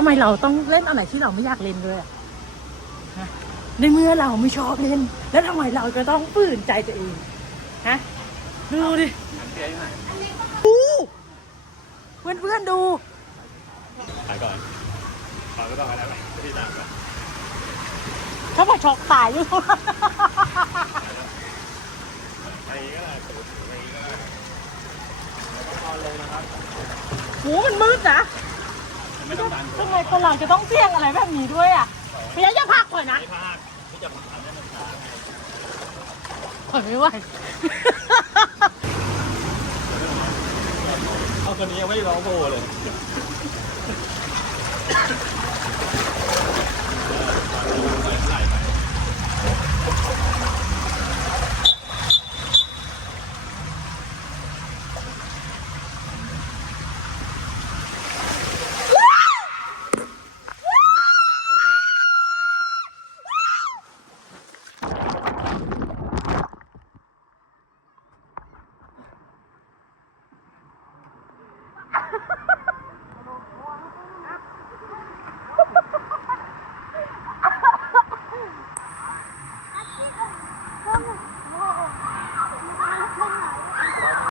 ทำไมเราต้องเล่นอะไรที่เราไม่อยากเล่นด้วยอะฮะในเมื่อเราไม่ชอบเล่น แล้วทำไมเราจะต้องฝืนใจตัวเองฮะดูดิดูเพื่อนๆดู ถ่ายก่อนขอไม่ต้องอะไรไหมที่ตามก่อน เขาบอกช็อกตายอยู่ ไปก็ได้ไปก็ได้นอนลงนะครับ โหมันมืดนะ ไม่ต้องดัน ทำไมคนเราจะต้องเสี่ยงอะไรแบบนี้ด้วยอ่ะพยายามจะพักก่อนนะ ไม่พลาดที่จะทำให้มันช้า ถอยไม่ไหว เอาคนนี้ยังไม่ร้องโบเลย